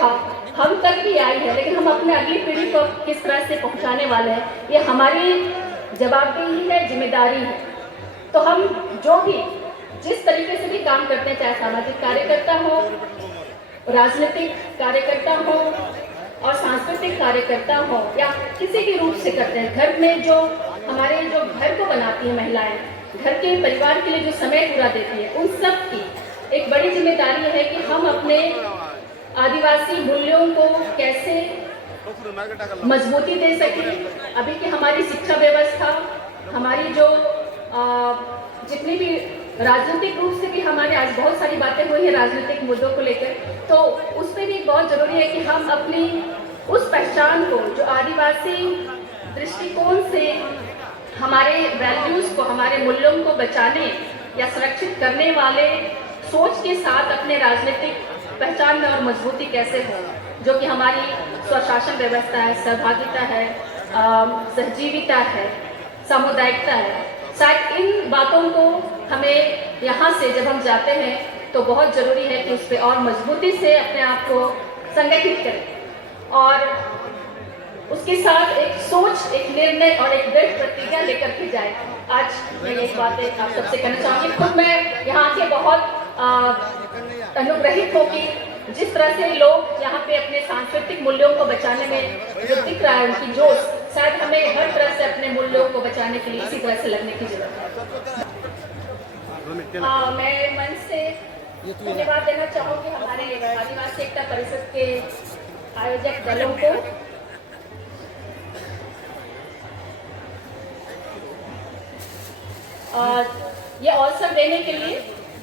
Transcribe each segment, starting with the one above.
हम तक भी आई है, लेकिन हम अपने अगली पीढ़ी को किस तरह से पहुंचाने वाले हैं, ये हमारी जवाबदेही है, जिम्मेदारी है। तो हम जो भी जिस तरीके से भी काम करते हैं, चाहे सामाजिक कार्यकर्ता हो, राजनीतिक कार्यकर्ता हो और सांस्कृतिक कार्यकर्ता हो, या किसी भी रूप से करते हैं, घर में जो हमारे जो घर को बनाती हैं महिलाएं, घर के परिवार के लिए जो समय पूरा देती है, उन सब की एक बड़ी जिम्मेदारी है कि हम अपने आदिवासी मूल्यों को कैसे मजबूती दे सकें। अभी की हमारी शिक्षा व्यवस्था, हमारी जो जितनी भी राजनीतिक रूप से भी हमारे आज बहुत सारी बातें हुई हैं राजनीतिक मुद्दों को लेकर, तो उस पर भी बहुत जरूरी है कि हम अपनी उस पहचान को, जो आदिवासी दृष्टिकोण से हमारे वैल्यूज को, हमारे मूल्यों को बचाने या सुरक्षित करने वाले सोच के साथ अपने राजनीतिक पहचान में और मजबूती कैसे हो, जो कि हमारी स्वशासन व्यवस्था है, सहभागिता है, सहजीविता है, सामुदायिकता है। शायद इन बातों को हमें यहाँ से जब हम जाते हैं तो बहुत ज़रूरी है कि उस पर और मजबूती से अपने आप को संगठित करें और उसके साथ एक सोच, एक निर्णय और एक दृढ़ प्रतिज्ञा लेकर के जाए। आज मैं ये बातें आप सबसे कहना चाहूँगी। खुद मैं यहाँ के बहुत अनुग्रहित हो कि जिस तरह से लोग यहाँ पे अपने सांस्कृतिक मूल्यों को बचाने में जो दिख रहा है, उनकी जोश, शायद हमें हर तरह से अपने मूल्यों को बचाने के लिए इसी तरह से लगने की जरूरत है। मैं मन से धन्यवाद देना चाहूँगी हमारे आदिवासी एकता परिषद के आयोजक दलों को, ये अवसर देने के लिए,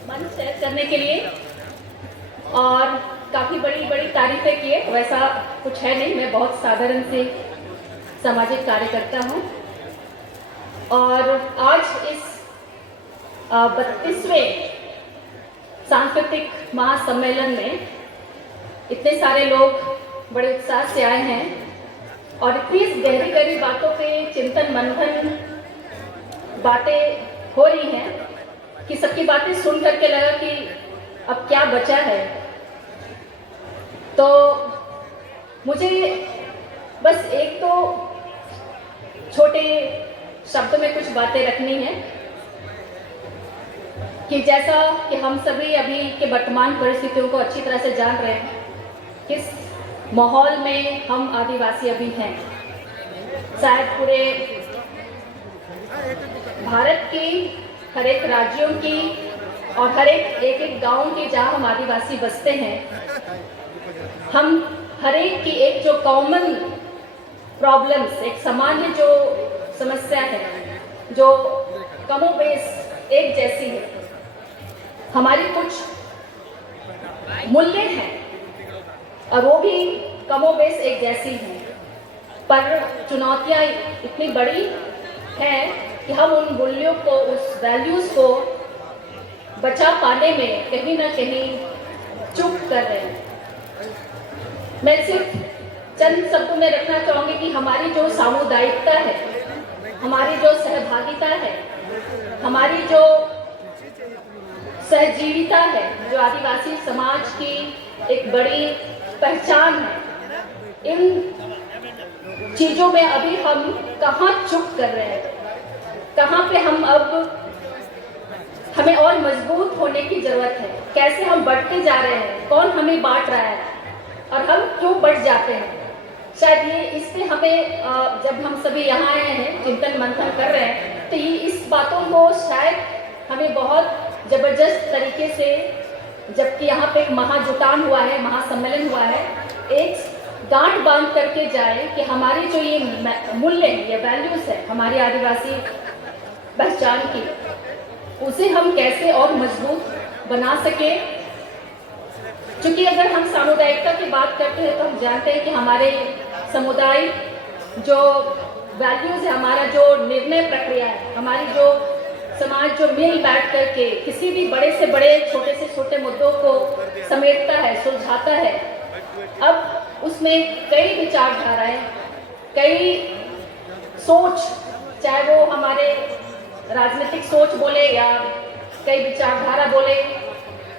मंच शेयर करने के लिए, और काफ़ी बड़ी बड़ी तारीफें किए। वैसा कुछ है नहीं, मैं बहुत साधारण से सामाजिक कार्यकर्ता हूँ और आज इस 32वें सांस्कृतिक महासम्मेलन में इतने सारे लोग बड़े उत्साह से आए हैं और इतनी गहरी गहरी बातों पे चिंतन मंथन बातें हो रही हैं कि सबकी बातें सुन करके लगा कि अब क्या बचा है। तो मुझे बस एक तो छोटे शब्द में कुछ बातें रखनी है कि जैसा कि हम सभी अभी के वर्तमान परिस्थितियों को अच्छी तरह से जान रहे हैं, किस माहौल में हम आदिवासी अभी हैं। शायद पूरे भारत की हर एक राज्यों की और हर एक गांव के जहाँ हम आदिवासी बसते हैं, हम हर एक की एक जो कॉमन प्रॉब्लम्स, एक सामान्य जो समस्या है, जो कमोबेश एक जैसी है, हमारी कुछ मूल्य हैं और वो भी कमोबेश एक जैसी हैं, पर चुनौतियाँ इतनी बड़ी हैं कि हम उन मूल्यों को, उस वैल्यूज़ को बचा पाने में कहीं ना कहीं चूक कर रहे हैं। मैं सिर्फ चंद शब्दों में रखना चाहूँगी कि हमारी जो सामुदायिकता है, हमारी जो सहभागिता है, हमारी जो सहजीविता है, जो आदिवासी समाज की एक बड़ी पहचान है, इन चीज़ों में अभी हम कहाँ चूक कर रहे हैं, कहाँ पे हम अब हमें और मजबूत होने की ज़रूरत है, कैसे हम बढ़ते जा रहे हैं, कौन हमें बांट रहा है और हम क्यों बढ़ जाते हैं। शायद ये इस पे हमें जब हम सभी यहाँ आए हैं, चिंतन मंथन कर रहे हैं, तो ये इस बातों को शायद हमें बहुत ज़बरदस्त तरीके से, जबकि यहाँ पे एक महाजुटान हुआ है, महासम्मेलन हुआ है, एक गांठ बांध करके जाए कि हमारी जो ये मूल्य है, ये वैल्यूज़ है हमारी आदिवासी पहचान की, उसे हम कैसे और मजबूत बना सके। क्योंकि अगर हम सामुदायिकता की बात करते हैं तो हम जानते हैं कि हमारे समुदाय जो वैल्यूज़ है, हमारा जो निर्णय प्रक्रिया है, हमारी जो समाज जो मिल बैठ करके किसी भी बड़े से बड़े, छोटे से छोटे मुद्दों को समेटता है, सुलझाता है, अब उसमें कई विचारधाराएं, कई सोच, चाहे वो हमारे राजनीतिक सोच बोले या कई विचारधारा बोले,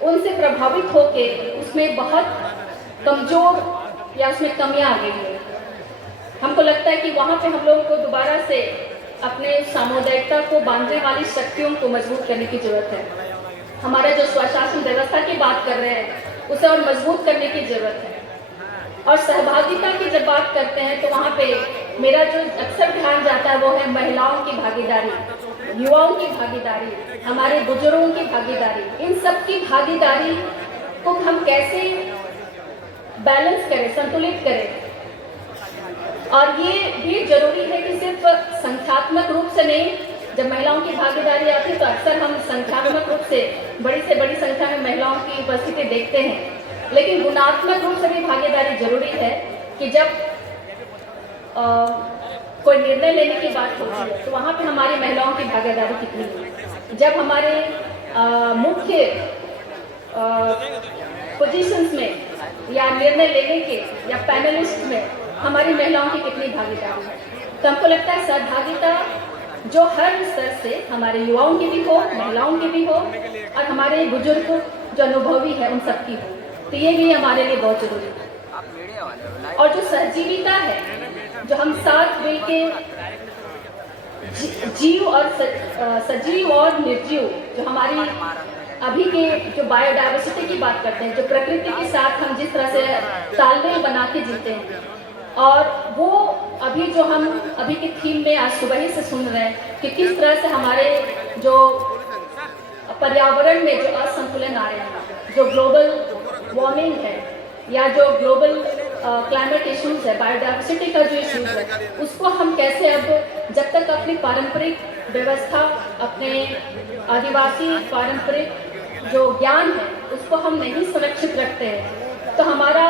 उनसे प्रभावित होके उसमें बहुत कमज़ोर या उसमें कमियां आ गई हैं। हमको लगता है कि वहाँ पे हम लोगों को दोबारा से अपने सामुदायिकता को बांधने वाली शक्तियों को मजबूत करने की ज़रूरत है। हमारा जो स्वशासन व्यवस्था की बात कर रहे हैं उसे और मजबूत करने की ज़रूरत है। और सहभागिता की जब बात करते हैं तो वहाँ पे मेरा जो अक्सर ध्यान जाता है वो है महिलाओं की भागीदारी, युवाओं की भागीदारी, हमारे बुजुर्गों की भागीदारी। इन सब की भागीदारी को हम कैसे बैलेंस करें, संतुलित करें। और ये भी जरूरी है कि सिर्फ संख्यात्मक रूप से नहीं, जब महिलाओं की भागीदारी आती है तो अक्सर हम संख्यात्मक रूप से बड़ी संख्या में महिलाओं की उपस्थिति देखते हैं, लेकिन गुणात्मक रूप से भी भागीदारी जरूरी है कि जब कोई निर्णय लेने की बात होती है तो वहाँ पे हमारी महिलाओं की भागीदारी कितनी है। जब हमारे मुख्य पोजीशंस में या निर्णय लेने के या पैनलिस्ट में हमारी महिलाओं की कितनी भागीदारी है। तो हमको लगता है सहभागिता जो हर स्तर से हमारे युवाओं की भी हो, महिलाओं की भी हो और हमारे बुजुर्ग जो अनुभवी है उन सबकी हो, तो ये भी हमारे लिए बहुत जरूरी है। और जो सहजीविता है, जो हम साथ मिलके जीव और सजीव और निर्जीव, जो हमारी अभी के जो बायोडाइवर्सिटी की बात करते हैं, जो प्रकृति के साथ हम जिस तरह से तालमेल बना के जीते हैं, और वो अभी जो हम अभी के थीम में आज सुबह ही से सुन रहे हैं कि किस तरह से हमारे जो पर्यावरण में जो असंतुलन आ रहे हैं, जो ग्लोबल वार्मिंग है या जो ग्लोबल क्लाइमेट इश्यूज है, बायोडाइवर्सिटी का जो इश्यूज है, उसको हम कैसे अब जब तक अपनी पारंपरिक व्यवस्था, अपने आदिवासी पारंपरिक जो ज्ञान है उसको हम नहीं सुरक्षित रखते हैं, तो हमारा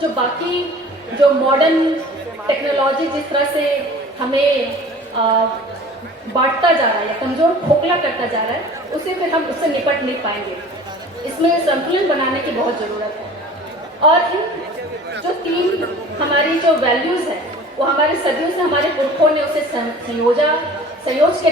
जो बाकी जो मॉडर्न टेक्नोलॉजी जिस तरह से हमें बांटता जा रहा है या कमज़ोर खोखला करता जा रहा है, उसे फिर हम उससे निपट नहीं पाएंगे। इसमें संतुलन बनाने की बहुत ज़रूरत है। और इन जो तीन हमारी जो वैल्यूज़ है वो हमारे सदियों से हमारे पुरखों ने उसे संयोज के